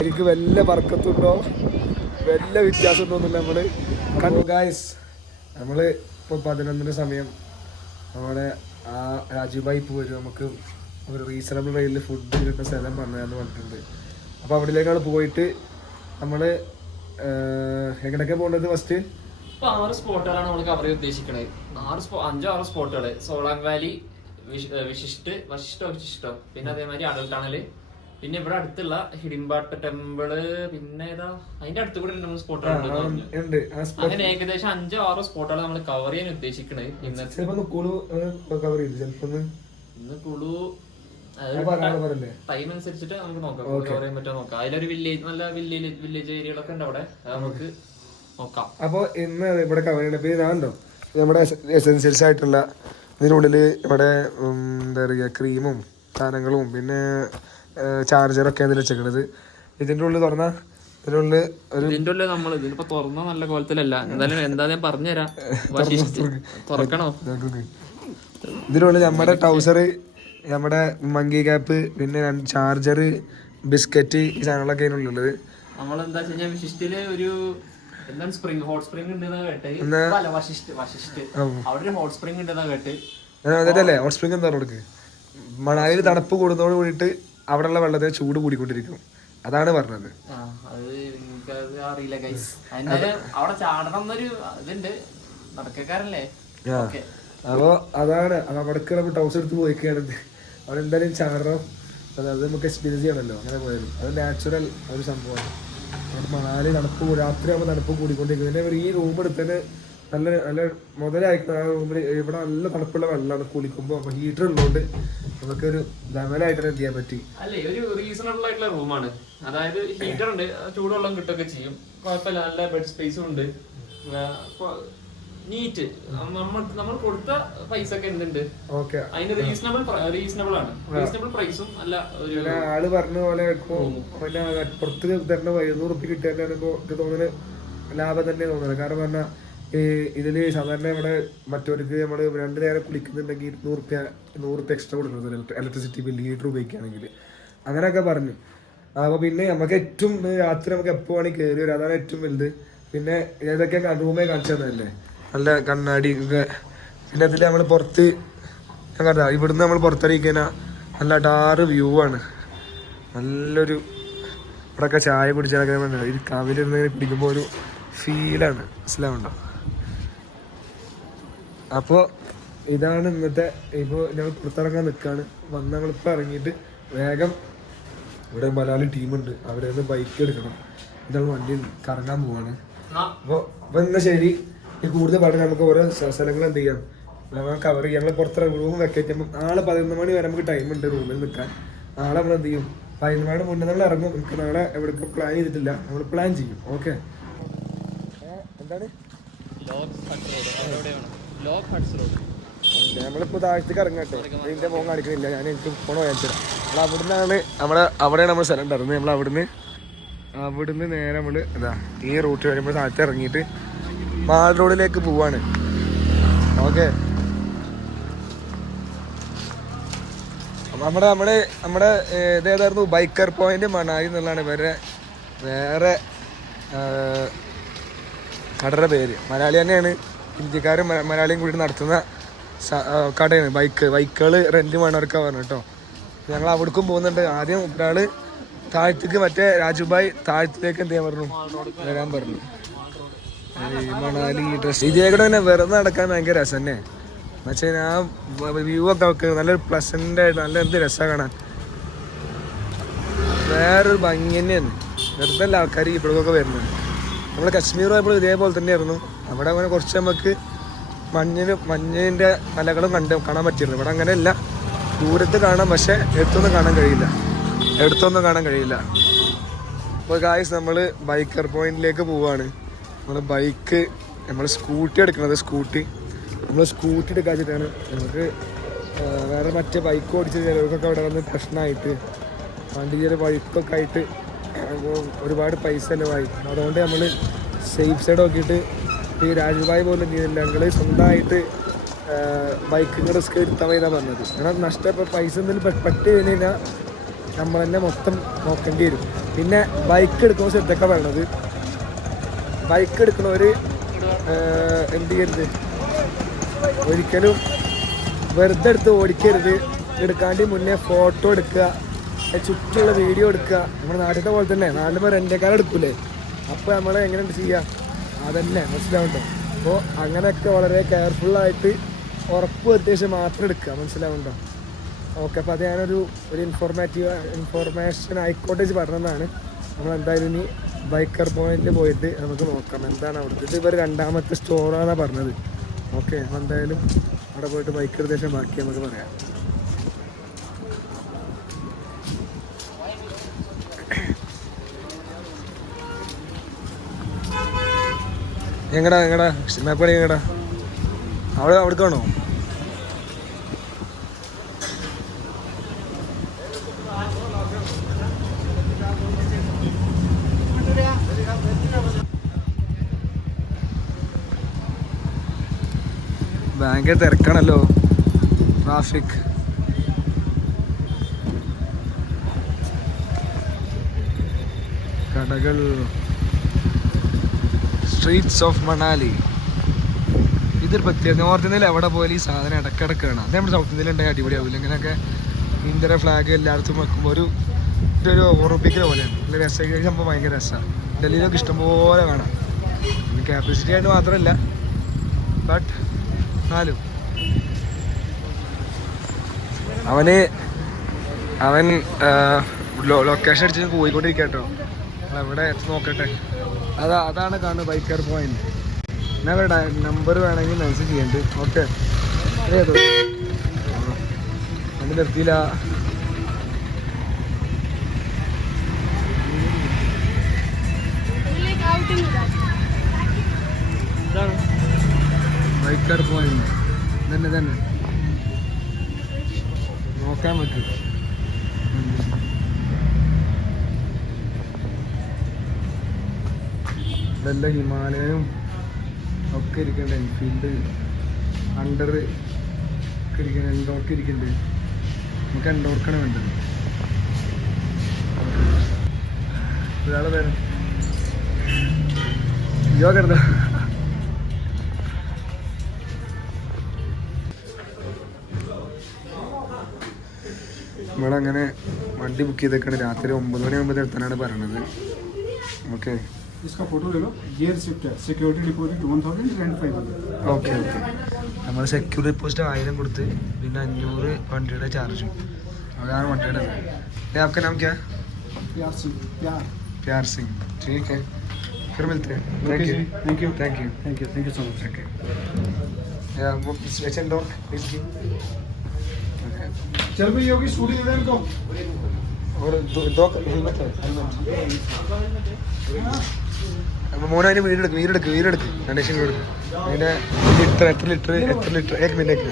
എനിക്ക് വല്ല വർക്കത്തുണ്ടോ വല്ല വ്യത്യാസം ഉണ്ടോന്നില്ല. നമ്മള് ഇപ്പൊ 11 സമയം നമ്മുടെ ആ രാജുഭായി ഇപ്പോൾ വരും. നമുക്ക് ഒരു റീസണബിൾ റേറ്റിൽ ഫുഡ് കിട്ടുന്ന സ്ഥലം പറഞ്ഞാന്ന് പറഞ്ഞിട്ടുണ്ട്. അപ്പോൾ അവിടേക്കാണ് പോയിട്ട് നമ്മള് എങ്ങനെയൊക്കെ പോകേണ്ടത്? ഫസ്റ്റ് 6 സ്പോട്ടുകളാണ് നമ്മൾ കവർ ചെയ്യാൻ ഉദ്ദേശിക്കുന്നത്. 5-6 സ്പോട്ടുകൾ. സോളാങ് വാലി, വശിഷ്ഠം, പിന്നെ അതേമാതിരി അടൽ ടണല്, പിന്നെ ഇവിടെ അടുത്തുള്ള ഹിഡിംബാട്ട് ടെമ്പിള്, പിന്നെ ഏതാ അതിന്റെ അടുത്ത് കൂടെ 2-3 സ്പോട്ടുകളുണ്ട്. അങ്ങനെ ഏകദേശം 5-6 സ്പോട്ടുകൾ നമ്മൾ കവർ ചെയ്യാൻ ഉദ്ദേശിക്കുന്നത്. ഇന്ന് കുളു ടൈം അനുസരിച്ചിട്ട് നമുക്ക് നോക്കാം, കവർ ചെയ്യാൻ പറ്റുമോ നോക്കാം. അതിലൊരു വില്ലേജ്, നല്ല വില്ലേജ് ഏരിയകളൊക്കെ ഉണ്ട് അവിടെ, നമുക്ക് നോക്കാം. അപ്പോൾ ഇന്ന് ഇവിടെ കവർ ചെയ്യണം. പിന്നെ ഞാനുണ്ടോ നമ്മുടെ എസെൻഷ്യൽസ് ആയിട്ടുള്ള ഇതിനുള്ളിൽ ഇവിടെ എന്താ പറയുക ക്രീമും സാധനങ്ങളും പിന്നെ ചാർജറൊക്കെയാണ് ഇതിൽ വെച്ചേക്കണത്. ഇതിൻ്റെ ഉള്ളിൽ തുറന്നാൽ ഇതിന്റെ ഉള്ളിൽ നമ്മൾ ഇതിപ്പോ തുറന്ന നല്ല കോലത്തിലല്ല. എന്തായാലും എന്താ ഞാൻ പറഞ്ഞുതരാം. തുറക്കണോ? ഇതിനുള്ളിൽ നമ്മുടെ ട്രൗസർ, നമ്മുടെ മങ്കി ക്യാപ്പ്, പിന്നെ ചാർജർ, ബിസ്ക്കറ്റ്, ഈ സാധനങ്ങളൊക്കെ അതിനുള്ളത്. നമ്മളെന്താ വെച്ച് കഴിഞ്ഞാൽ വിശിഷ്ടില് ഒരു എന്താണ് സ്പ്രിംഗ്, ഹോട്ട് സ്പ്രിംഗ് ഉണ്ടെന്നാ കേട്ട്. വശിഷ്ട് അവിടെ ഒരു ഹോട്ട് സ്പ്രിംഗ് ഉണ്ടെന്നാ കേട്ട്. അതല്ലേ ഹോട്ട് സ്പ്രിംഗ് എന്താ കൊടുക്ക്. മണാലിയിൽ തണുപ്പ് കൂടുന്നതോട് കൂടിയിട്ട് അവിടെയുള്ള വെള്ളത്തിന് ചൂട് കൂടിക്കൊണ്ടിരിക്കും. അതാണ് പറഞ്ഞത്. അറിയില്ല ഗൈസ്. അവിടെ ചാടണം എന്നൊരു ഇതുണ്ട്, നടക്കാരല്ലേ. അപ്പൊ അതാണ് അവിടേക്ക് നമ്മൾ ടൗസ് എടുത്ത് പോയിക്കുകയാണെങ്കിൽ അവിടെ എന്തായാലും ചാടണം. അത് നമുക്ക് എക്സ്പീരിയൻസ് ചെയ്യണമല്ലോ. അങ്ങനെ പോയാലും അത് നാച്ചുറൽ ഒരു സംഭവമാണ്. മണാലി തണുപ്പ് രാത്രി ആകുമ്പോൾ തണുപ്പ് കൂടിക്കൊണ്ടിരിക്കും. ഈ റൂം എടുത്തതിന് നല്ല നല്ല മുതലായിരിക്കും. ആ റൂമിൽ ഇവിടെ നല്ല തണുപ്പുള്ള വെള്ളമാണ് കുളിക്കുമ്പോൾ. അപ്പോൾ ഹീറ്റർ ഉള്ളതുകൊണ്ട് നമുക്കൊരു ലെവലായിട്ട് എന്ത് ചെയ്യാൻ പറ്റി. അല്ലേ, ഒരു റീസണബിൾ ആയിട്ടുള്ള റൂമാണ്. അതായത് ഹീറ്റർ ഉണ്ട്, ചൂടുവെള്ളം കിട്ടുകയൊക്കെ ചെയ്യും, കുഴപ്പമില്ല. നല്ല ബെഡ് സ്പേസും ഉണ്ട്, നീറ്റ്. നമ്മൾ കൊടുത്ത പൈസ ഒക്കെ എന്തുണ്ട്, അതിന് റീസണബിൾ ആണ്. റീസണബിൾ പ്രൈസും അല്ല. ആള് പറഞ്ഞ പോലെ പിന്നെ പുറത്ത് തരുന്ന 700 റുപ്യ കിട്ടിയാൽ എനിക്ക് തോന്നുന്നത് ലാഭം തന്നെ തോന്നുന്നത്. കാരണം പറഞ്ഞാൽ ഇതില് സാധാരണ ഇവിടെ മറ്റവർക്ക് നമ്മൾ 2 നേരം കുളിക്കുന്നുണ്ടെങ്കിൽ 100 റുപ്യ എക്സ്ട്രാ കൊടുക്കുന്നത് ഇലക്ട്രിസിറ്റി ബില്ല് ഹീറ്റർ ഉപയോഗിക്കുകയാണെങ്കിൽ. അങ്ങനെയൊക്കെ പറഞ്ഞു. അപ്പോൾ പിന്നെ നമുക്ക് ഏറ്റവും രാത്രി നമുക്ക് എപ്പോൾ വേണമെങ്കിൽ കയറി വരും. അതാണ് ഏറ്റവും വലുത്. പിന്നെ ഏതൊക്കെ റൂമേ കാണിച്ചു തന്നതല്ലേ, നല്ല കണ്ണാടി ഒക്കെ. പിന്നെ അതിൽ നമ്മൾ പുറത്ത് ഞാൻ കണ്ടാ ഇവിടുന്ന് നമ്മൾ പുറത്തിറങ്ങിക്കഴിഞ്ഞാൽ നല്ല ഡാറ് വ്യൂ ആണ്. നല്ലൊരു ഇവിടെയൊക്കെ ചായ കുടിച്ചാലൊക്കെ ഈ കവിലിരുന്ന് പിടിക്കുമ്പോൾ ഒരു ഫീലാണ്. മനസ്സിലാവുണ്ടോ? അപ്പോൾ ഇതാണ് ഇന്നത്തെ. ഇപ്പോൾ ഞങ്ങൾ പുറത്തിറങ്ങാൻ നിൽക്കുകയാണ്. നമ്മളിപ്പോൾ ഇറങ്ങിയിട്ട് വേഗം ഇവിടെ മലയാളി ടീമുണ്ട്, അവിടെ നിന്ന് ബൈക്ക് എടുക്കണം. ഇതാണ് വണ്ടി കറങ്ങാൻ പോവാണ്. അപ്പോൾ എന്നാൽ ശരി. ഈ കൂടുതൽ പറഞ്ഞാൽ നമുക്ക് ഓരോ സ്ഥലങ്ങൾ എന്ത് ചെയ്യാം, നമ്മൾ കവർ ചെയ്യാം. ഞങ്ങൾ പുറത്തിറങ്ങി റൂം വെക്കേറ്റ് ചെയ്യുമ്പോൾ നാളെ 11 മണി വരെ നമുക്ക് ടൈമുണ്ട് റൂമിൽ നിൽക്കാൻ. നാളെ നമ്മൾ എന്ത് ചെയ്യും, 11 മണിയുടെ മുന്നേ നമ്മൾ ഇറങ്ങും. നമുക്ക് നാളെ എവിടേക്കും പ്ലാൻ ചെയ്തിട്ടില്ല, നമ്മൾ പ്ലാൻ ചെയ്യും. ഓക്കെ. എന്താണ് നമ്മളിപ്പോൾ താഴത്തേക്ക് ഇറങ്ങട്ടെ. ഇതിൻ്റെ ഫോൺ കാണിക്കുന്നില്ല, ഞാൻ എനിക്ക് ഫോൺ വാങ്ങിച്ചിടാം. നമ്മൾ അവിടെയാണ് നമ്മൾ സ്ഥലം ഉണ്ടായിരുന്നത്. നമ്മൾ അവിടുന്ന് നേരെ നമ്മൾ എന്താ ഈ റൂട്ട് വരുമ്പോൾ താഴത്ത് ഇറങ്ങിയിട്ട് മാൾ റോഡിലേക്ക് പോവാണ്. ഓക്കെ. നമ്മുടെ ഇതേതായിരുന്നു ബൈക്കർ പോയിന്റ് മണാലി എന്നുള്ളതാണ് വേറെ കടയുടെ പേര്. മലയാളി തന്നെയാണ്, ഹിന്ദിക്കാരും മലയാളിയും കൂടി നടത്തുന്ന കടയാണ്. ബൈക്കുകൾ റെന്റ് വേണവർക്കാണ് പറഞ്ഞു കേട്ടോ. ഞങ്ങൾ അവിടേക്കും പോകുന്നുണ്ട്. ആദ്യം ഒരാള് താഴത്തേക്ക് മറ്റേ രാജുഭായ് താഴത്തേക്ക് എന്ത് ചെയ്യാൻ പറഞ്ഞു, വരാൻ പറഞ്ഞു. മണാലി ഡ്രസ് ഇതേ കൂടെ തന്നെ വെറുതെ നടക്കാൻ ഭയങ്കര രസം തന്നെ. എന്നുവെച്ചാൽ ആ വ്യൂ ഒക്കെ നല്ലൊരു പ്ലസന്റ് ആയിട്ട് നല്ല എന്ത് രസമാണ് കാണാൻ. വേറൊരു ഭംഗി തന്നെയാണ്. വെറുതെ അല്ല ആൾക്കാർ ഇപ്പോഴൊക്കെ വരുന്നത്. നമ്മൾ കശ്മീർ പോയപ്പോൾ ഇതേപോലെ തന്നെയായിരുന്നു. അവിടെ അങ്ങനെ കുറച്ച് നമുക്ക് മഞ്ഞിൻ്റെ മലകളും കാണാൻ പറ്റിയിരുന്നു. ഇവിടെ അങ്ങനെയല്ല, ദൂരത്ത് കാണാം, പക്ഷെ എടുത്തൊന്നും കാണാൻ കഴിയില്ല. അപ്പോൾ ഗായ്സ് നമ്മൾ ബൈക്കർ പോയിന്റിലേക്ക് പോവാണ്. നമ്മൾ സ്കൂട്ടി എടുക്കുന്നത്. നമ്മൾ സ്കൂട്ടി എടുക്കാൻ വെച്ചിട്ടാണ്. നമുക്ക് വേറെ മറ്റേ ബൈക്ക് ഓടിച്ച് ചിലവർക്കൊക്കെ അവിടെ വന്ന് പ്രശ്നമായിട്ട് വണ്ടി ചെറിയ ബൈക്കൊക്കെ ആയിട്ട് ഒരുപാട് പൈസ ചിലവായി. അതുകൊണ്ട് നമ്മൾ സേഫ് സൈഡ് നോക്കിയിട്ട് ഈ രാജുഭായ് പോലും ചെയ്തില്ല. ഞങ്ങൾ സ്വന്തമായിട്ട് ബൈക്കിൻ്റെ റിസ്ക് എടുത്താൽ മതി എന്നാണ് പറഞ്ഞത്. കാരണം പൈസ എന്തെങ്കിലും പെട്ട് കഴിഞ്ഞ് കഴിഞ്ഞാൽ നമ്മൾ തന്നെ മൊത്തം നോക്കേണ്ടി വരും. പിന്നെ ബൈക്ക് എടുക്കുമ്പോൾ ശ്രദ്ധയൊക്കെ വേണ്ടത്, ബൈക്ക് എടുക്കണവർ എന്ത് ചെയ്യരുത്, ഒരിക്കലും വെറുതെ എടുത്ത് ഓടിക്കരുത്. എടുക്കാണ്ട് മുന്നേ ഫോട്ടോ എടുക്കുക, ചുറ്റുള്ള വീഡിയോ എടുക്കുക. നമ്മുടെ നാട്ടിലത്തെ പോലെ തന്നെ നാട്ടിൽ റെൻ്റേക്കാർ എടുക്കൂലേ, അപ്പോൾ നമ്മൾ എങ്ങനെയുണ്ട് ചെയ്യുക അതന്നെ, മനസ്സിലാവുന്നുണ്ടോ? അപ്പോൾ അങ്ങനെയൊക്കെ വളരെ കെയർഫുള്ളായിട്ട് ഉറപ്പ് വരുത്തിയ മാത്രം എടുക്കുക, മനസ്സിലാവുന്നുണ്ടോ? ഓക്കെ, അപ്പോൾ അത് ഞാനൊരു ഇൻഫോർമേഷൻ ആയിക്കോട്ടെ പറഞ്ഞതാണ്. നമ്മൾ എന്തായാലും ഇനി ബൈക്കർ പോയിന്റ് പോയിട്ട് നമുക്ക് നോക്കാം എന്താണ് അവിടുത്തെ. ഇത് ഇവർ രണ്ടാമത്തെ സ്റ്റോറാണെന്നാണ് പറഞ്ഞത്. ഓക്കെ, അപ്പോൾ എന്തായാലും അവിടെ പോയിട്ട് ബൈക്ക് എടുത്ത ശേഷം ബാക്കി നമുക്ക് പറയാം. എങ്ങടാ മാപ്പണി എങ്ങടാ? അവിടേക്കാണോ? ഭയങ്കര തിരക്കാണല്ലോ, ട്രാഫിക്. കടകൾ, സ്ട്രീറ്റ്സ് ഓഫ് മണാലി. ഇതൊരു പ്രത്യേകത. നോർത്ത് ഇന്ത്യയിൽ എവിടെ പോയാലും ഈ സാധനം ഇടക്കിടക്കാണ്. അത് നമ്മുടെ സൗത്ത് ഇന്ത്യയിൽ ഉണ്ടെങ്കിൽ അടിപൊളിയാവില്ല. ഇങ്ങനെയൊക്കെ ഇന്ത്യയുടെ ഫ്ലാഗ് എല്ലായിടത്തും വെക്കുമ്പോൾ ഒരു ഓർമ്മിപ്പിക്കൽ പോലെയാണ്. നല്ല രസമായി സംഭവം, ഭയങ്കര രസമാണ്. ഡൽഹിയിലൊക്കെ ഇഷ്ടംപോലെ കാണാം. പിന്നെ ക്യാപ്പസിറ്റി ആയിട്ട് മാത്രമല്ല, ബട്ട് എന്നാലും അവൻ ലൊക്കേഷൻ അടിച്ച് പോയിക്കൊണ്ടിരിക്കട്ടോ. അവിടെ എത്തി നോക്കട്ടെ. അതാണ് കാണുന്നത് ബൈക്കർ പോയിന്റ്. ഞാൻ അവരുടെ നമ്പർ വേണമെങ്കിൽ മെൻഷൻ ചെയ്യണ്ട്. ഓക്കെ, ഏതോ വണ്ടി നിർത്തിയില്ല. ബൈക്കർ പോയിന്റ് തന്നെ നോക്കാൻ പറ്റും. ഇതെല്ലാം ഹിമാലയനും ഒക്കെ ഇരിക്കണ്ട. എൻഫീൽഡ് അണ്ടർ ഒക്കെ ഇരിക്കണ, എൻഡോർക്ക് ഇരിക്കണ്ട്. നമുക്ക് എൻഡോർക്കാണ് വേണ്ടത്. ഒരാളെ പേര് യോഗ എടുത്ത നമ്മളങ്ങനെ വണ്ടി ബുക്ക് ചെയ്തേക്കാണ്. രാത്രി 9 മണിയാകുമ്പോൾ എത്താനാണ് പറയണത്. ഓക്കെ, ഓക്കെ നമ്മൾ സെക്യൂരിറ്റി ഡെപ്പോസിറ്റ് 1000 കൊടുത്ത് പിന്നെ 500 വണ്ടിയുടെ ചാർജും. അതാണ് വണ്ടിയുടെ. आपका नाम क्या? प्यार सिंह. ठीक है, फिर मिलते हैं. Thank you so much. चल भाई, योगी स्टूडियो दे दे इनको. और दो हेलमेट है. മോനെ അതിന് വീടെടുക്ക് കണ്ടീഷൻ വീടെടുക്കും. അതിൻ്റെ എത്ര ലിറ്റർ 1 മിനിറ്റ്.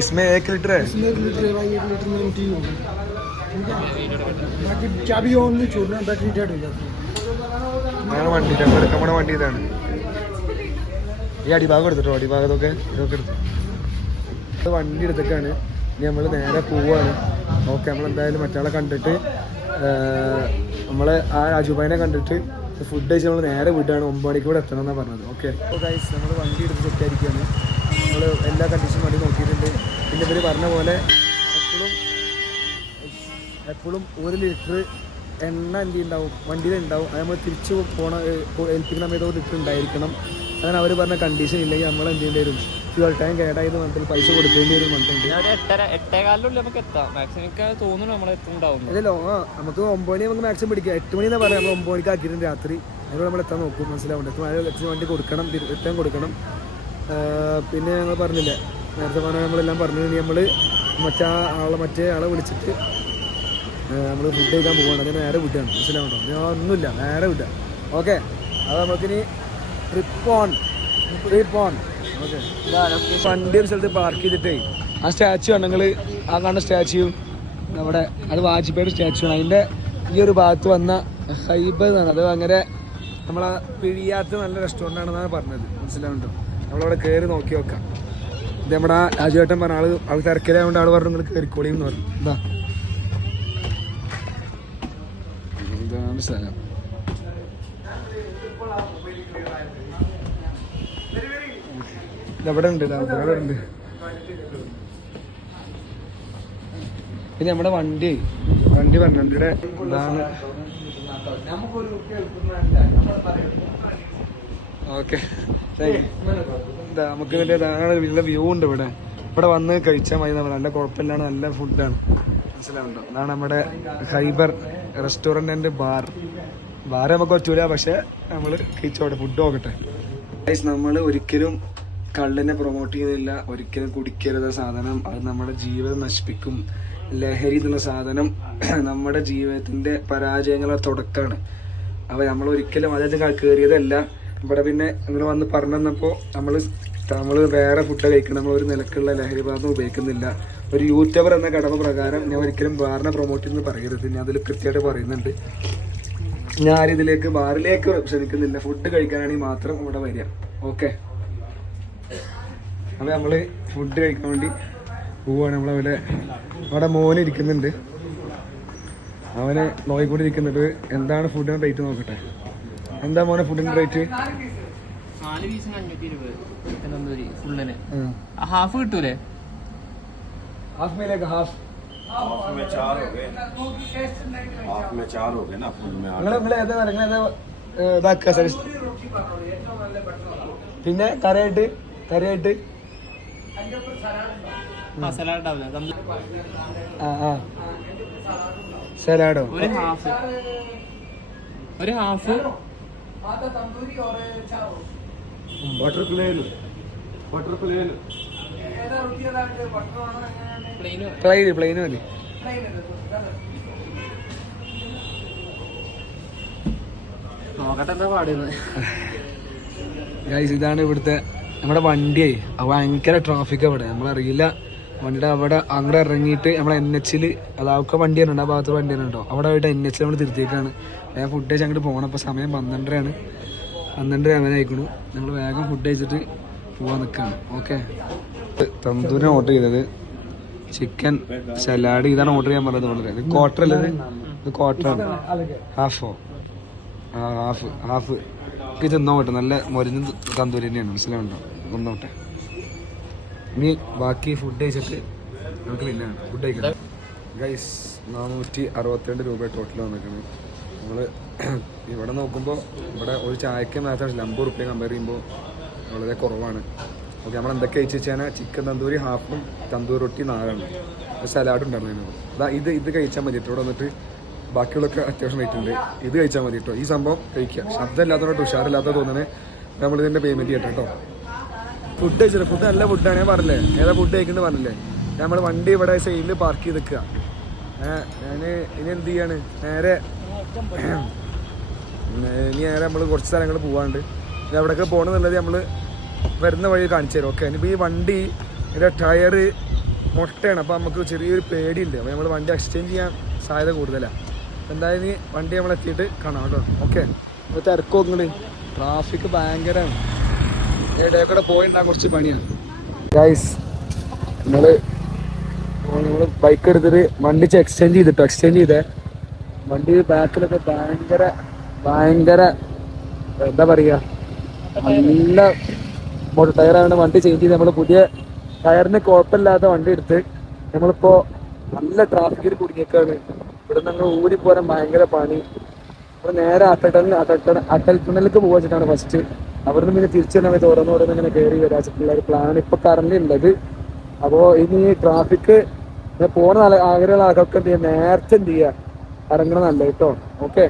इसमें 1 लीटर है. इसमें 1 लीटर है भाई. 1 लीटर में एमटी होगा. बाकी चाबी ओनली छोड़ना, बैटरी डेड हो जाती है. വണ്ടി നമ്മുടെ വണ്ടി ഇതാണ്. ഈ അടിഭാഗം എടുത്തിട്ടോ, അടിഭാഗത്തൊക്കെ ഇതൊക്കെ എടുത്തു. വണ്ടി എടുത്തൊക്കെയാണ്. ഇനി നമ്മൾ നേരെ പോവുകയാണ്. ഓക്കെ, നമ്മളെന്തായാലും മറ്റാളെ കണ്ടിട്ട് നമ്മളെ ആ രാജുബായിനെ കണ്ടിട്ട് ഫുഡ് കഴിച്ച് നമ്മൾ നേരെ വീട്ടാണ്. 9 മണിക്ക് ഇവിടെ എത്തണം എന്നാണ് പറഞ്ഞത്. ഓക്കെ, അപ്പോൾ ഗൈസ് നമ്മൾ വണ്ടി എടുത്ത് സെറ്റായിരിക്കുകയാണ്. നമ്മൾ എല്ലാ കണ്ടീഷനും വണ്ടി നോക്കിയിട്ടുണ്ട്. പിന്നെ ഇവർ പറഞ്ഞ പോലെ എപ്പോഴും 1 ലിറ്റർ എണ്ണ എന്ത് ഉണ്ടാവും വണ്ടിയിലുണ്ടാവും. അത് നമ്മൾ തിരിച്ച് ഏൽപ്പിക്കുന്ന സമയത്ത് 1 ലിറ്റർ ഉണ്ടായിരിക്കണം. അങ്ങനെ അവർ പറഞ്ഞ കണ്ടീഷൻ ഇല്ലെങ്കിൽ നമ്മൾ എന്ത് ചെയ്യേണ്ടി വരും, ഫ്യൂൾ ടാങ്ക് ആഡായത് പറഞ്ഞിട്ട് പൈസ കൊടുക്കേണ്ടി വരും പറഞ്ഞിട്ടുണ്ട്. അല്ലല്ലോ, നമുക്ക് 9 മണി നമുക്ക് മാക്സിമം പിടിക്കാം. 8 മണി എന്നാ പറയാം. നമ്മൾ 9 മണിക്ക് ആക്കിയിട്ടുണ്ട് രാത്രി. അതിനോട് നമ്മൾ എത്താൻ നോക്കും, മനസ്സിലാവുന്നുണ്ട്. വണ്ടി കൊടുക്കണം, റിട്ടേൺ കൊടുക്കണം. പിന്നെ ഞങ്ങൾ പറഞ്ഞില്ലേ നേരത്തെ പറഞ്ഞാൽ നമ്മളെല്ലാം പറഞ്ഞു. ഇനി നമ്മൾ മറ്റേ ആളെ വിളിച്ചിട്ട് നമ്മൾ ഫുഡ് കഴിക്കാൻ പോവുകയാണ്. അതിന് നേരെ വിട്ടുകയാണ്, മനസ്സിലാവുന്നുണ്ടോ? ഞാൻ ഒന്നുമില്ല, നേരെ വിട്ടുക. ഓക്കെ, അത് നമുക്കിനി ട്രിപ്പ് ഓൺ. ഓക്കെ, വണ്ടി ഒരു സ്ഥലത്ത് പാർക്ക് ചെയ്തിട്ടേ ആ സ്റ്റാച്ചു ആണെങ്കിൽ ആ കാണുന്ന സ്റ്റാച്യു നമ്മുടെ അത് വാജ്പേയിയുടെ സ്റ്റാച്ചു ആണ്. അതിൻ്റെ ഈ ഒരു ഭാഗത്ത് വന്ന ഹൈബ് എന്നാണ്. അത് അങ്ങനെ നമ്മളെ പിഴിയാത്ത നല്ല റെസ്റ്റോറൻ്റ് ആണെന്നാണ് പറഞ്ഞത്, മനസ്സിലാവുന്നുണ്ടോ? നമ്മളവിടെ കയറി നോക്കി നോക്കാം. ഇത് നമ്മുടെ രാജുവേട്ടൻ പറഞ്ഞ ആള് തിരക്കിലായതുകൊണ്ട് ആള് പറഞ്ഞു നിങ്ങൾ കയറിക്കോളിയും എന്ന് പറഞ്ഞു. ഇതാണ് സ്ഥലം. ഇതവിടെ ഉണ്ട്, അവിടെ ഉണ്ട്. പിന്നെ നമ്മുടെ വണ്ടി പറഞ്ഞിട്ട് ഇതാണ്. ഓക്കെ നമുക്ക് ഇതിൻ്റെ നല്ല വ്യൂ ഉണ്ട്. ഇവിടെ വന്ന് കഴിച്ചാൽ മതി. നല്ല കുഴപ്പമില്ലാണ്, നല്ല ഫുഡാണ്. മനസ്സിലാവുണ്ടോ? അതാണ് നമ്മുടെ ഖൈബർ റെസ്റ്റോറൻറ്റ് ആൻഡ് ബാർ നമുക്ക് പറ്റൂല, പക്ഷെ നമ്മൾ കഴിച്ചോട്ടെ, ഫുഡ് നോക്കട്ടെ. നമ്മൾ ഒരിക്കലും കള്ളിനെ പ്രൊമോട്ട് ചെയ്യുന്നില്ല, ഒരിക്കലും കുടിക്കരുത് സാധനം. അത് നമ്മുടെ ജീവിതം നശിപ്പിക്കും. ലഹരി എന്നുള്ള സാധനം നമ്മുടെ ജീവിതത്തിന്റെ പരാജയങ്ങളുടെ തുടക്കമാണ്. അപ്പോൾ നമ്മൾ ഒരിക്കലും അതായത് കയറിയതല്ല. ഇവിടെ പിന്നെ നിങ്ങൾ വന്ന് പറഞ്ഞു തന്നപ്പോൾ നമ്മൾ വേറെ ഫുഡ് കഴിക്കണം. നമ്മൾ ഒരു നിലക്കുള്ള ലഹരി പദാർത്ഥം ഉപയോഗിക്കുന്നില്ല. ഒരു യൂട്യൂബർ എന്ന കടമ പ്രകാരം ഞാൻ ഒരിക്കലും ബാറിനെ പ്രൊമോട്ട് ചെയ്യുന്നത് പറയരുത്. ഞാൻ അതിൽ കൃത്യമായിട്ട് പറയുന്നുണ്ട്. ഞാനിതിലേക്ക് ബാറിലേക്ക് ക്ഷണിക്കുന്നില്ല. ഫുഡ് കഴിക്കാനാണെങ്കിൽ മാത്രം ഇവിടെ വരിക. ഓക്കെ, അപ്പോൾ നമ്മൾ ഫുഡ് കഴിക്കാൻ വേണ്ടി പോവാണ്. അവിടെ മോന് ഇരിക്കുന്നുണ്ട്, അവനെ നോക്കിക്കൊണ്ടിരിക്കുന്നുണ്ട്. എന്താണ് ഫുഡിന് റേറ്റ് നോക്കട്ടെ. എന്താ മോനെ ഫുഡിന്റെ റേറ്റ്? ഹാഫ് കിട്ടൂലേ? ഹാഫ് മേലേക്ക് ഹാഫ് പിന്നെ കറിയായിട്ട് സലാഡോ ഒരു ഹാഫ് बटर प्लेन प्लेन മതി. ഗൈസ് ഇതാണ് ഇവിടുത്തെ നമ്മുടെ വണ്ടിയായി. ഭയങ്കര ട്രാഫിക് അവിടെ. നമ്മളറിയില്ല. വണ്ടിയുടെ അവിടെ അങ്ങോട്ട് ഇറങ്ങിയിട്ട് നമ്മളെ NH അതൊക്കെ വണ്ടി തന്നെയുണ്ട്. ആ ഭാഗത്ത് വണ്ടി തന്നെ ഉണ്ടോ അവിടെ ആയിട്ട് NH നമ്മൾ തിരുത്തിയേക്കാണ്. വേഗം ഫുഡ് കഴിച്ച് അങ്ങോട്ട് പോകണം. അപ്പോൾ സമയം 12:30 ആയിക്കണു. നമ്മൾ വേഗം ഫുഡ് കഴിച്ചിട്ട് പോകാൻ നിൽക്കുകയാണ്. ഓക്കെ, തന്തൂരിന് ഓർഡർ ചെയ്തത് ചിക്കൻ സലാഡ്. ഇതാണ് ഓർഡർ ചെയ്യാൻ പറഞ്ഞത്. വളരെ ഇത് ക്വാർട്ടർ അല്ലത്, ഇത് ക്വാർട്ടറാണ്. ഹാഫ് ഇത് തിന്നോട്ടെ. നല്ല മൊരിഞ്ഞ തന്തൂരി തന്നെയാണ്. മനസ്സിലാവുണ്ടോ? ഒന്നോട്ടെ. ഇനി ബാക്കി ഫുഡ് കഴിച്ചിട്ട് നമുക്ക് പിന്നെ ഫുഡ് കഴിക്കണം. ഗൈസ് 462 രൂപ ടോട്ടൽ വന്നിരിക്കുന്നത്. നമ്മൾ ഇവിടെ നോക്കുമ്പോൾ ഇവിടെ ഒരു ചായക്ക് മാത്രമല്ല 50 റുപ്യ കമ്പയർ ചെയ്യുമ്പോൾ വളരെ കുറവാണ്. ഓക്കെ, നമ്മൾ എന്തൊക്കെ കഴിച്ചു വെച്ചാൽ ചിക്കൻ തന്തൂരി ഹാഫും തന്തൂർ റൊട്ടി 4 സലാഡ് ഉണ്ടായിരുന്നു. ഇത് കഴിച്ചാൽ മതി. ഇവിടെ വന്നിട്ട് ബാക്കിയുള്ളൊക്കെ അത്യാവശ്യം റേറ്റ് ഉണ്ട്. ഇത് കഴിച്ചാൽ മതി കേട്ടോ. ഈ സംഭവം കഴിക്കുക. ശബ്ദമില്ലാത്തതുകൊണ്ട് ഉഷാറില്ലാത്ത തോന്നുന്നത് നമ്മൾ ഇതിൻ്റെ പേയ്മെൻറ്റ് ചെയ്യട്ടെ കേട്ടോ. ഫുഡ് കഴിച്ചിട്ട് ഫുഡ് നല്ല ഫുഡാണ്. ഞാൻ പറഞ്ഞില്ലേ ഏതാ ഫുഡ് കഴിക്കുന്നത് പറഞ്ഞില്ലേ. നമ്മൾ വണ്ടി ഇവിടെ സൈഡിൽ പാർക്ക് ചെയ്ത് നിൽക്കുക. ഞാൻ ഇനി എന്ത് ചെയ്യാണ്, നേരെ നമ്മൾ കുറച്ച് സ്ഥലങ്ങൾ പോകാണ്ട്. എവിടെയൊക്കെ പോകണമെന്നുള്ളത് നമ്മൾ വരുന്ന വഴി കാണിച്ചു തരും. ഓക്കെ, ഇനിയിപ്പോൾ ഈ വണ്ടി ഇതിൻ്റെ ടയർ മുട്ടയാണ്. അപ്പോൾ നമുക്ക് ചെറിയൊരു പേടിയുണ്ട്. അപ്പോൾ നമ്മൾ വണ്ടി എക്സ്ചേഞ്ച് ചെയ്യാൻ സാധ്യത കൂടുതലാണ്. എന്തായാലും ഈ വണ്ടി നമ്മൾ എത്തിയിട്ട് കാണാം കേട്ടോ. ഓക്കെ, ഇപ്പോൾ തിരക്ക് നോക്കുന്നത് ട്രാഫിക് ഭയങ്കരമാണ്. ഇടയിൽ പോയിട്ടുണ്ടാകും കുറച്ച് പണിയാണ്. ഗൈസ് നമ്മൾ ബൈക്ക് എടുത്തിട്ട് വണ്ടി എക്സ്ചേഞ്ച് ചെയ്തേ വണ്ടി ബാക്കിലൊക്കെ ഭയങ്കര എന്താ പറയുക, നല്ല മോട്ടർ ടയറാണ്. വണ്ടി ചേഞ്ച് ചെയ്ത് നമ്മൾ പുതിയ ടയറിന് കുഴപ്പമില്ലാത്ത വണ്ടി എടുത്ത് നമ്മളിപ്പോൾ നല്ല ട്രാഫിക്കിൽ കുടുങ്ങിയേക്കാണ്. ഇവിടെ നിന്ന് ഊരിപ്പോരാൻ ഭയങ്കര പണി. നമ്മൾ നേരെ അട്ടൽ ടണലിലേക്ക് പോകാൻ വെച്ചിട്ടാണ് ഫസ്റ്റ്. അവിടുന്ന് പിന്നെ തിരിച്ചു തന്നെ ഓരോന്നോരോന്ന് ഇങ്ങനെ കയറി വരാച്ചിട്ടുള്ള ഒരു പ്ലാൻ ഇപ്പോൾ കറണ്ട് ഉള്ളത്. അപ്പോൾ ഇനി ട്രാഫിക് പോണ ആഗ്രഹമുള്ള ആൾക്കൊക്കെ എന്ത് ചെയ്യുക, നേരത്തെ എന്ത് ചെയ്യുക, ഇറങ്ങണം നല്ല കേട്ടോ. ഓക്കെ,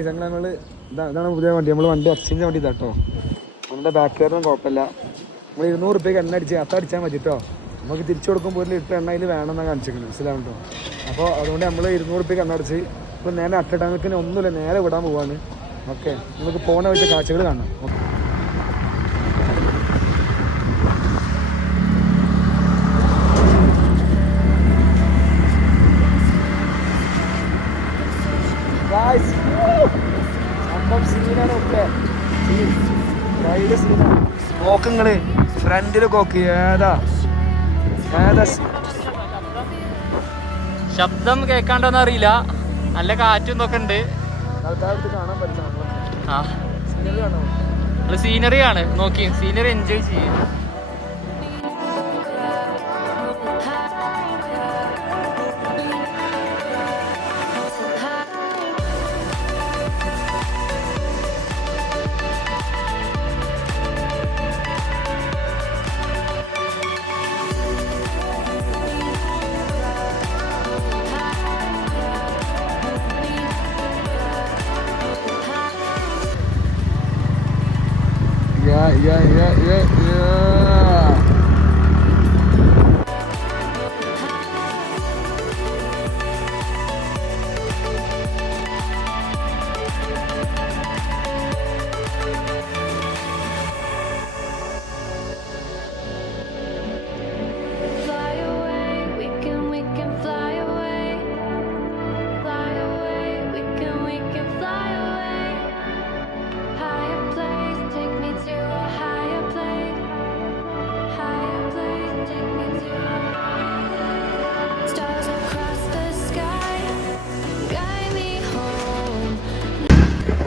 ഇതാണ് പുതിയ വണ്ടി. നമ്മൾ വണ്ടി എക്സ്ചേഞ്ച് വണ്ടി ഇതാട്ടോ. നമ്മുടെ ബാക്ക് കയറുന്ന കുഴപ്പമില്ല. നമ്മൾ 200 റുപ്യക്ക് എണ്ണ അടിച്ച് അടിച്ചാൽ മതി കേട്ടോ. നമുക്ക് തിരിച്ചു കൊടുക്കുമ്പോൾ 1 ലിറ്റർ എണ്ണ അതിൽ വേണമെന്നാണ് കാണിച്ചിരിക്കുന്നത്. മനസ്സിലാവുണ്ടോ? അപ്പോൾ അതുകൊണ്ട് നമ്മൾ 200 റുപ്യക്ക് എണ്ണ അടിച്ച് ഇപ്പോൾ നേരെ അട്ടടാങ്കത്തിന് ഒന്നുമില്ല, നേരെ വിടാൻ പോവാണ്. ഓക്കെ, നമുക്ക് പോണ വെച്ച കാഴ്ചകൾ കാണാം. ഓക്കെ, നോക്കങ്ങള് ഫ്രണ്ടില് നോക്ക് ഏതാ ഏതാ ശബ്ദം കേൾക്കാണ്ടോന്ന് അറിയില്ല, നല്ല കാറ്റും ഇതൊക്കെ ഉണ്ട്. കാണാൻ പറ്റുന്ന ആ സീനറി ആണ്, നോക്കി സീനറി എൻജോയ് ചെയ്യും. Yeah.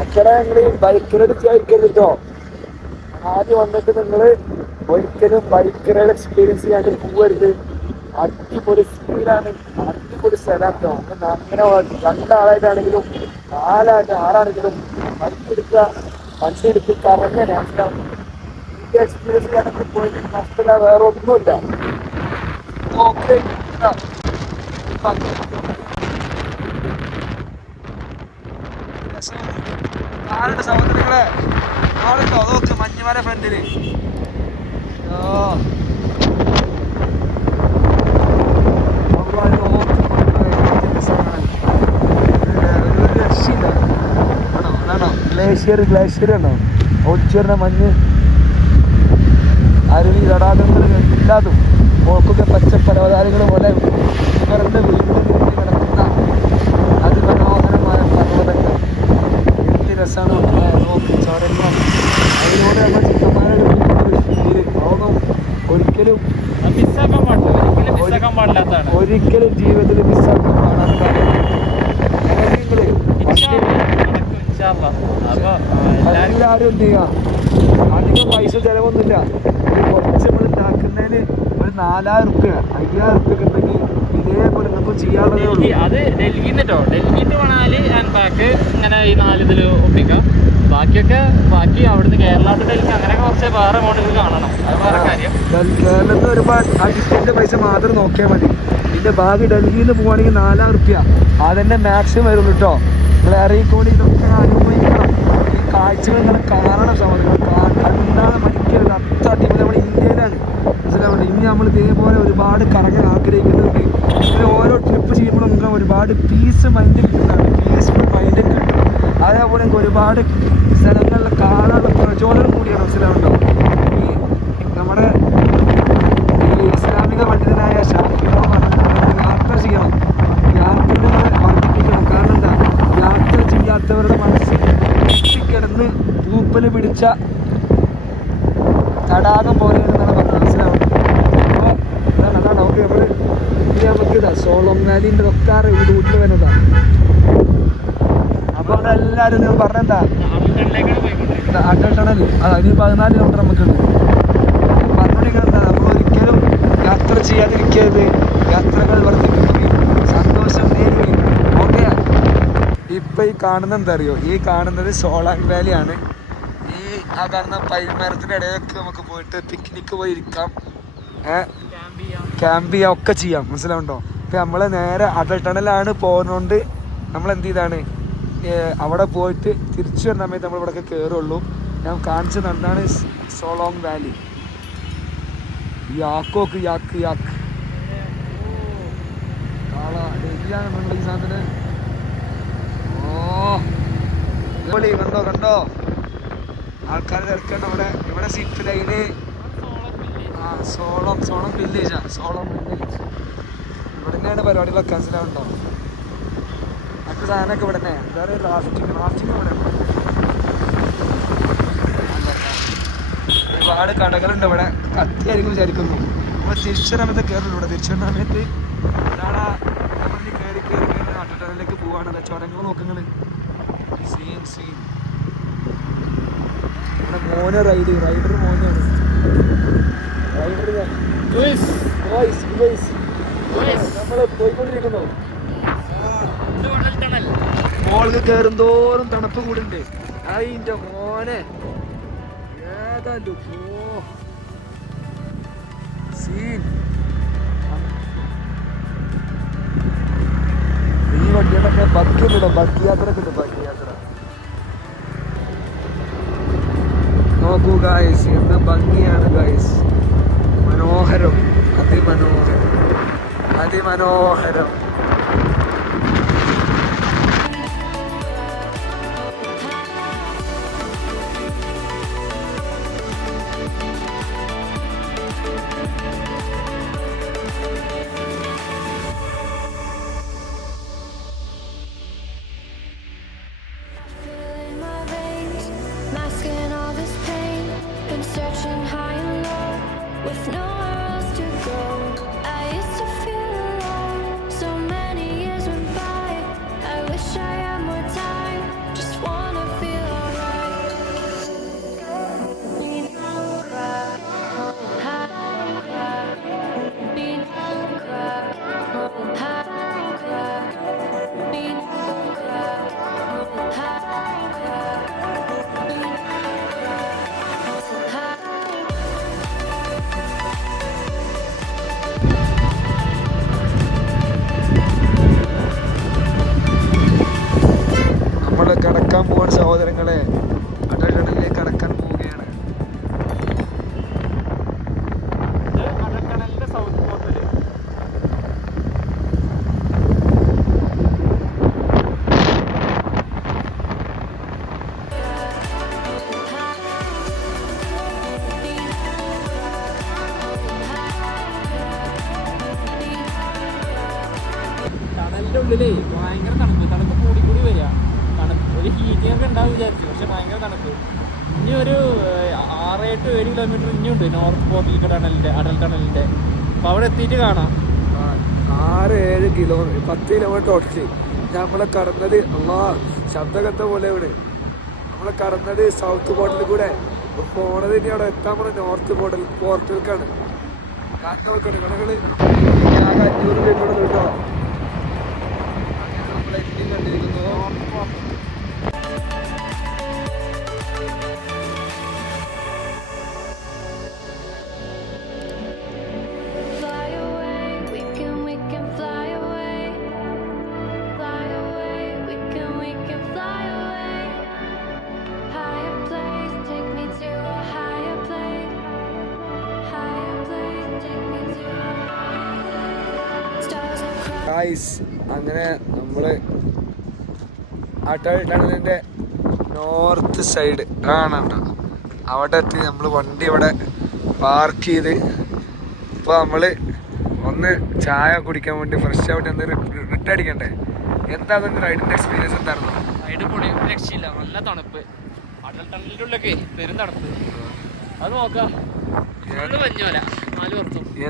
അച്ഛനെ നിങ്ങള് ബൈക്ക് റൈഡ് ചെയ്യാതിരിക്കരുത്. ആദ്യം വന്നിട്ട് നിങ്ങള് ഒരിക്കലും ബൈക്ക് റൈഡ് എക്സ്പീരിയൻസ് ചെയ്യാണ്ട് പോവരുത്. അടിപൊളി ഫീലാണ്, അടിപൊളി സ്ഥലമാട്ടോ. അങ്ങനെ രണ്ടാളായിട്ടാണെങ്കിലും 4 ആളാണെങ്കിലും ബൈക്ക് എടുക്കുക, വണ്ടി എടുത്ത് കറങ്ങാൻ ഈ എക്സ്പീരിയൻസ് ചെയ്യാനൊക്കെ പോയിട്ട് നഷ്ടമില്ല, വേറെ ഒന്നുമില്ല. ഓക്കെ ആളുടെ സഹോദരങ്ങളെ ആളുണ്ടോ നോക്ക് മഞ്ഞുമല ഫ്രണ്ടില്. ഗ്ലേഷ്യർ ആണോ ഒളിച്ചേർന്ന മഞ്ഞ് അരുവി തടാകങ്ങൾ ഇല്ലാതും മോൾക്കൊക്കെ പച്ച പർവ്വതാരങ്ങൾ പോലെ ഇവരുടെ വീണ്ടും തിരിഞ്ഞ് കിടക്കുന്ന അതിമനോഹരമായ പർവ്വതങ്ങൾ. എന്ത് രസമാണ് നോക്കി ചടങ്ങും അതിനോട് നമ്മൾ ചിത്രമാരുടെ ലോകം ഒരിക്കലും ജീവിതത്തിൽ മിസ്സാക്കാൻ പാടാത്ത കാര്യം. എല്ലാവരും എന്ത് ചെയ്യുക, അധികം പൈസ ചിലവൊന്നുമില്ല. കുറച്ച് നമ്മൾ ഉണ്ടാക്കുന്നതിന് ഒരു 4000 റുപ്യ 5000 റുപ്യ ഉണ്ടെങ്കിൽ ഇതേപോലെ നമുക്ക് ചെയ്യാനുള്ളതേ ഉള്ളൂ. അത് ഡൽഹിന്ന് കേട്ടോ, ഡൽഹിന്ന് വേണാല് ഹാൻഡ് ബാഗ് ഇങ്ങനെ ഈ 4 ഇതിൽ ഒപ്പിക്കാം. ബാക്കി അവിടുന്ന് കേരള ടു ഡൽഹി അങ്ങനെയൊക്കെ കുറച്ച് വേറെ മോഡലുകൾ കാണണം, അത് വേറെ കാര്യം. കേരളത്തിൽ ഒരുപാട് അടിസ്റ്റൻ്റെ പൈസ മാത്രം നോക്കിയാൽ മതി. ഇതിന്റെ ബാഗ് ഡൽഹിയിൽ നിന്ന് പോവുകയാണെങ്കിൽ 4000 റുപ്യ അതന്നെ മാക്സിമം വരുള്ളൂ കേട്ടോ. നിങ്ങൾ ഇറങ്ങിക്കൂടി ഇതൊക്കെ അനുഭവിക്കണം. ഈ കാഴ്ചകൾ നിങ്ങൾ കാണണം സഹോദരങ്ങൾ, കണ്ടാതെ മരിക്കരുത്. അത്ര അടിപൊളി നമ്മുടെ ഇന്ത്യയിലാണ് മനസ്സിലാവുന്നത്. ഇനി നമ്മൾ ഇതേപോലെ ഒരുപാട് കറങ്ങാൻ ആഗ്രഹിക്കുന്നുണ്ട്. ഇങ്ങനെ ഓരോ ട്രിപ്പ് ചെയ്യുമ്പോഴും നിങ്ങൾക്ക് ഒരുപാട് പീസ് മൈൻഡ് കിട്ടുന്നതാണ്, പീസ്ഫുൾ മൈൻഡ് കിട്ടും. അതേപോലെ ഒരുപാട് സ്ഥലങ്ങളിൽ കാണാനുള്ള പ്രചോദനം കൂടിയാണ് മനസ്സിലാവുണ്ടോ. ഈ നമ്മുടെ ഈ ഇസ്ലാമിക പണ്ഡിതനായ ഷാഫിഈ യാത്ര ചെയ്യണം, യാത്രകളെ വർദ്ധിപ്പിക്കണം. കാരണം എന്താ, യാത്ര ചെയ്യാത്തവരുടെ മനസ്സിൽ കിടന്ന് പൂപ്പല് പിടിച്ച തടാകം പോലെയാണെന്നാണ് പറഞ്ഞത് മനസ്സിലാവുന്നത്. അപ്പോൾ അതാണ് നമുക്ക് നമുക്ക് ഇതാ സോളോങ് വാലിൻ്റെ ഒക്കെ റൂട്ടിൽ വരുന്നതാണ്. അപ്പോൾ അതെല്ലാവരും നിങ്ങൾ പറഞ്ഞെന്താ അടൽ ടണൽ അതിന് 14 കിലോമീറ്റർ നമുക്കുണ്ട്. പറഞ്ഞുകൊണ്ടിരിക്കുന്നത് എന്താ, നമ്മളൊരിക്കലും യാത്ര ചെയ്യാതിരിക്കരുത്. യാത്രകൾ വർദ്ധിപ്പിക്കുകയും സന്തോഷം നേടുകയും. ഓക്കെ, ഇപ്പം ഈ കാണുന്നത് എന്താ അറിയോ, ഈ കാണുന്നത് സോളാങ് വാലിയാണ്. ആ കാണുന്ന പൈമരത്തിൻ്റെ ഇടയിലൊക്കെ നമുക്ക് പോയിട്ട് പിക്നിക്ക് പോയി ഇരിക്കാം, ക്യാമ്പ് ചെയ്യാം, ഒക്കെ ചെയ്യാം മനസ്സിലാവുണ്ടോ. ഇപ്പം നമ്മൾ നേരെ അടൽ ടണലാണ് പോകുന്നതുകൊണ്ട് നമ്മൾ എന്ത് ചെയ്താണ് അവിടെ പോയിട്ട് തിരിച്ചു വരുന്ന സമയത്ത് നമ്മൾ ഇവിടെയൊക്കെ കയറുള്ളൂ. ഞാൻ കാണിച്ചു തന്നാണ് സോളോങ് വാലി. യാക്കോക്ക് യാക്ക് യാക്ക് ഡൽഹിയാണ് ഈ സാധനം. കണ്ടോ ആൾക്കാർ തിരക്കണ്ട ഇവിടെ സിപ്പ് ലൈന്. സോളം വില്ലേജാണ്, സോളം വില്ലേജ്. ഇവിടെ തന്നെയാണ് പരിപാടികളൊക്കെ മനസ്സിലാവുണ്ടോ. മറ്റു സാധനമൊക്കെ ഇവിടെ തന്നെ. എന്താ പറയുക, റാഫ്റ്റിംഗ് ഇവിടെ ഒരുപാട് കടകളുണ്ട് ഇവിടെ. കത്തിയായിരിക്കും വിചാരിക്കുന്നു. നമ്മൾ തിരിച്ച സമയത്ത് കയറുള്ളൂ. ഇവിടെ തിരിച്ച സമയത്ത് ഒരാളാ നമ്മൾ കയറി കയറി കയറി അട്ടലിലേക്ക് പോവാണ്. ചുരങ്ങൾ നോക്കുന്നത് സീൻ സീൻ. ഇവിടെ മോനെ റൈഡർ മോനാണ്. നമ്മള് പോയിക്കൊണ്ടിരിക്കുന്നു. മോൾക്ക് കയറും തോറും തണുപ്പ് കൂടുണ്ട്. അതിന്റെ മോനെ ഏതാണ്ട് സീൻ. ഈ വണ്ടികളൊക്കെ ബക്കിടും. ബക്കി യാത്ര കിട്ടും. ബക്കി യാത്ര നോക്കൂ ഗായ്സ്, എന്ത് ഭംഗിയാണ് ഗായ്സ്. മനോഹരം, അതിമനോഹരം, അതിമനോഹരം. കടക്കാൻ പോവാണ് സഹോദരങ്ങളെ. അടൽ ടണലിലേക്ക് കടക്കാൻ പോവുകയാണ്. ടണലിന്റെ ഉള്ളിലേ ഭയങ്കര തണുപ്പ് കൂടി വരിക. ഒരു ഹീറ്റിംഗ് ഒക്കെ ഉണ്ടാവും വിചാരിച്ചു, പക്ഷെ ഭയങ്കര തണുപ്പ്. ഇനി ഒരു 6 to 7 കിലോമീറ്റർ ഇനിയുണ്ട് നോർത്ത് പോർട്ടിൽ ടണലിന്റെ, അടൽ ടണലിന്റെ. അപ്പൊ അവിടെ എത്തിയിട്ട് കാണാം. 6-7 കിലോമീറ്റർ, 10 കിലോമീറ്റർ ഓടിച്ച് നമ്മളെ കടന്നത്. ശബ്ദകത്ത പോലെ ഇവിടെ നമ്മളെ കടന്നത് സൗത്ത് പോർട്ടിൽ കൂടെ. പോണത് ഇനി അവിടെ എത്താൻ പോണ നോർത്ത് പോർട്ടിലേക്കാണ്. കാരണം നോക്കട്ടെ കടകള് 500 രൂപ കേട്ടോ. കണ്ടിരിക്കുന്നു. അങ്ങനെ നമ്മള് അടൽ ടണലിന്റെ നോർത്ത് സൈഡ് കാണണ്ട അവിടെ എത്തി. നമ്മൾ വണ്ടി ഇവിടെ പാർക്ക് ചെയ്ത് ഇപ്പോൾ നമ്മൾ ഒന്ന് ചായ കുടിക്കാൻ വേണ്ടി ഫ്രഷ് ആയിട്ട് എന്തെങ്കിലും റിട്ടേൺ അടിക്കണ്ടേ. എന്താ അതിൻ്റെ റൈഡിൻ്റെ എക്സ്പീരിയൻസ് എന്തായിരുന്നു? റൈഡ് പൊളി, രക്ഷയില്ല. നല്ല തണുപ്പ്. അടൽ ടണലിൻ്റെ ഉള്ളിലൊക്കെ പെരും തണുപ്പ്. അത് നോക്കാം.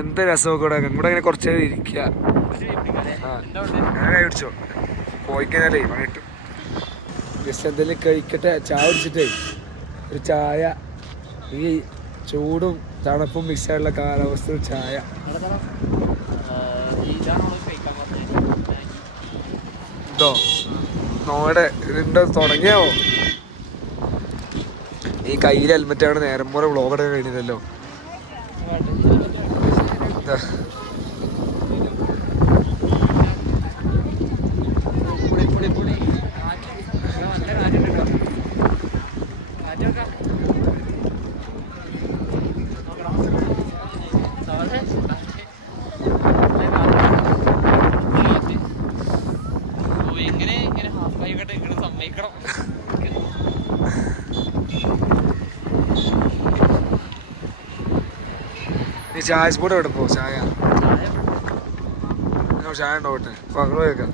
എന്ത് രസമൊക്കെ കൂടെ ഇങ്ങനെ കുറച്ച് നേരം ഇരിക്കുക. ഞാൻ കൈ പിടിച്ചോ പോയി കഴിഞ്ഞാലേ വന്നിട്ട് ജസ്റ്റ് എന്തെങ്കിലും കഴിക്കട്ടെ. ചായ കുടിച്ചിട്ടേ ഒരു ചായ, ഈ ചൂടും തണുപ്പും മിക്സായിട്ടുള്ള കാലാവസ്ഥ ചായ. ഇതോ നോടെ ഇതിൻ്റെ തുടങ്ങിയാവോ? ഈ കയ്യിൽ ഹെൽമെറ്റാണ് നേരം പോലെ വ്ളോഗ് എടുക്കാൻ കഴിഞ്ഞില്ലല്ലോ. ഈ ചായ സ്പോട്ട് എവിടെ പോ? ചായ ചായ ഉണ്ടോട്ടെ പകൽ കേൾക്കാം.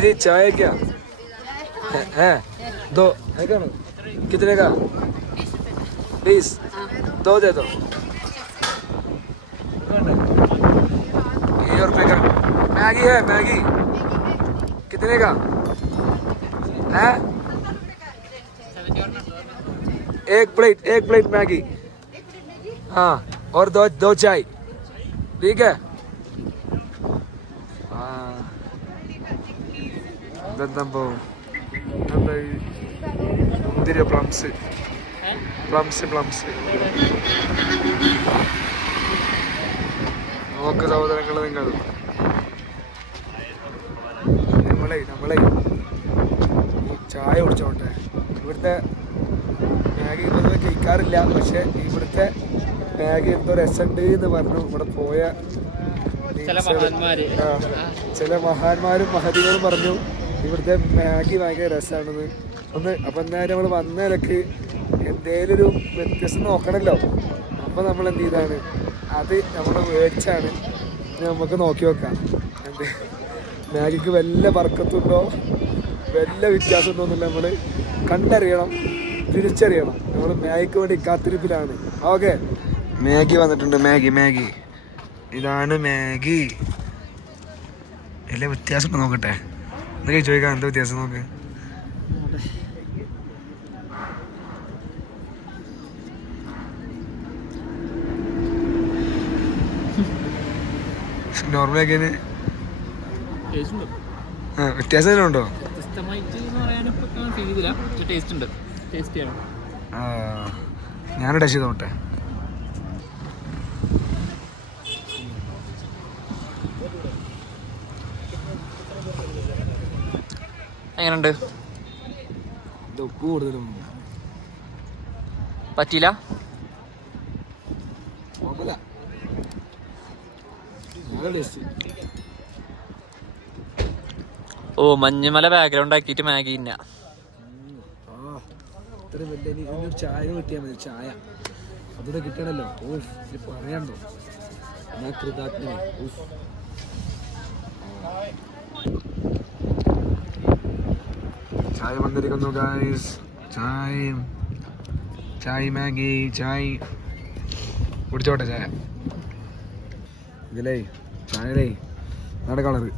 दीदी चाय क्या है? दो है क्या? कितने का? 20 दो दे दो। ये रुपये का मैगी है, मैगी कितने का है? एक प्लेट मैगी। हाँ और दो चाय, ठीक है? हाँ മുന്തിരി പ്ലംസ് നോക്ക് സഹോദരങ്ങൾ, നിങ്ങൾ നമ്മളെ ചായ കുടിച്ചോട്ടെ. ഇവിടുത്തെ മാഗി പൊതുവെ കഴിക്കാറില്ല, പക്ഷെ ഇവിടുത്തെ മാഗി എന്തോ രസമുണ്ട് എന്ന് പറഞ്ഞു ഇവിടെ പോയ ചില മഹാന്മാരും മഹതികളും പറഞ്ഞു ഇവിടുത്തെ മാഗി ഭയങ്കര രസമാണെന്ന്. അപ്പം എന്തായാലും നമ്മൾ വന്നതിലൊക്കെ എന്തേലും ഒരു വ്യത്യസ്തം നോക്കണമല്ലോ. അപ്പം നമ്മൾ എന്ത് ചെയ്താണ്, അത് നമ്മൾ മേടിച്ചാണ് നമുക്ക് നോക്കി വെക്കാം. എന്ത് മാഗിക്ക് വല്ല വർക്കത്തുണ്ടോ വല്ല വ്യത്യാസമുണ്ടോ എന്നുള്ള നമ്മൾ കണ്ടറിയണം, തിരിച്ചറിയണം. നമ്മൾ മാഗിക്ക് വേണ്ടി കാത്തിരിപ്പിലാണ്. ഓക്കെ, മാഗി വന്നിട്ടുണ്ട്. മാഗി ഇതാണ് മാഗി. എല്ലാ വ്യത്യാസം ഉണ്ടോ നോക്കട്ടെ. എന്തൊക്കെ ചോദിക്കാം, എന്താ വ്യത്യാസം നോക്ക്. നോർമലാക്കിയത് വ്യത്യാസം ഉണ്ടോ? ഞാൻ ടച്ച് ചെയ്ത് നോട്ടെ. എങ്ങനുണ്ട്? ഉപ്പ് കൂടുതലും പറ്റിയില്ല. ഓ മഞ്ഞമല ബാക്ക്ഗ്രൗണ്ട് ആക്കിയിട്ട് മാഗി ഇന്ന ചായ കിട്ടിയാൽ മതി. ചായ അതുകൂടെ കിട്ടണല്ലോ. ഇത് പറയാണ്ടോ, കൃതാജ്ഞ. ചായ വന്നിരിക്കുന്നു ഗായ്സ്. ചായ മാഗി ചായ കുടിച്ചോട്ടെ. ചായ ഇതിലേ ചായയുടെ നല്ല കളറ്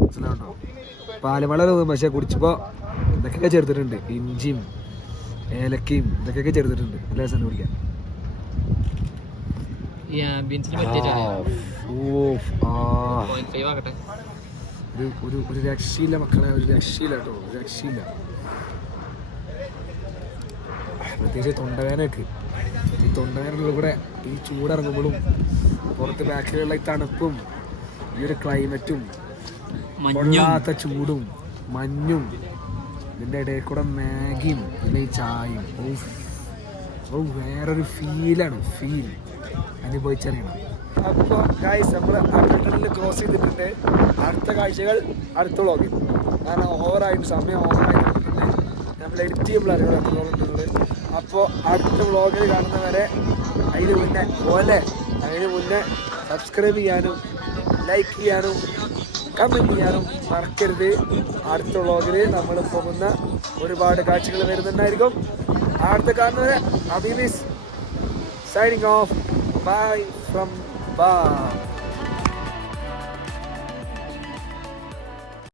മനസ്സിലാവട്ടോ. പാല് വളരെ തോന്നും, പക്ഷെ കുടിച്ചപ്പോൾ ഇതൊക്കെ ചേർത്തിട്ടുണ്ട്. ഇഞ്ചിയും ഏലക്കയും ഇതൊക്കെ ചേർത്തിട്ടുണ്ട്. നല്ല രസമാണ് കുടിക്കാൻ. ഒരു രക്ഷയില്ല മക്കളെ, ഒരു രക്ഷയില്ല കേട്ടോ, ഒരു രക്ഷയില്ല. പ്രത്യേകിച്ച് തൊണ്ടവേനക്ക്, ഈ തൊണ്ടവേനുള്ള കൂടെ ഈ ചൂടിറങ്ങുമ്പോഴും പുറത്ത് ബാക്കിലുള്ള ഈ തണുപ്പും ഈ ഒരു ക്ലൈമറ്റും കൊള്ളാത്ത ചൂടും മഞ്ഞും ഇതിൻ്റെ ഇടയിൽ കൂടെ മാഗിയും പിന്നെ ഈ ചായയും വേറൊരു ഫീലാണ്. ഫീൽ അനുഭവിച്ചറിയണം. അപ്പോൾ ഗായ്സ് നമ്മൾ അട്ടലിൽ ക്രോസ് ചെയ്തിട്ടുണ്ട്. അടുത്ത കാഴ്ചകൾ അടുത്ത വ്ളോഗിൽ. കാരണം ഓവറായിട്ട് സമയം ഓവറായിട്ട് നമ്മൾ എഡിറ്റ് ചെയ്യുമ്പോൾ അറിയാം എത്രത്തോളം ഉണ്ടെന്നുള്ളത്. അപ്പോൾ അടുത്ത വ്ളോഗിൽ കാണുന്നവരെ അതിന് മുന്നേ സബ്സ്ക്രൈബ് ചെയ്യാനും ലൈക്ക് ചെയ്യാനും കമൻറ്റ് ചെയ്യാനും മറക്കരുത്. അടുത്ത വ്ളോഗിൽ നമ്മൾ പോകുന്ന ഒരുപാട് കാഴ്ചകൾ വരുന്നുണ്ടായിരിക്കും. അടുത്ത കാണുന്നവരെ അബീബീസ് സൈനിങ് ഓഫ്. ബൈ ഫ്രം ബാ.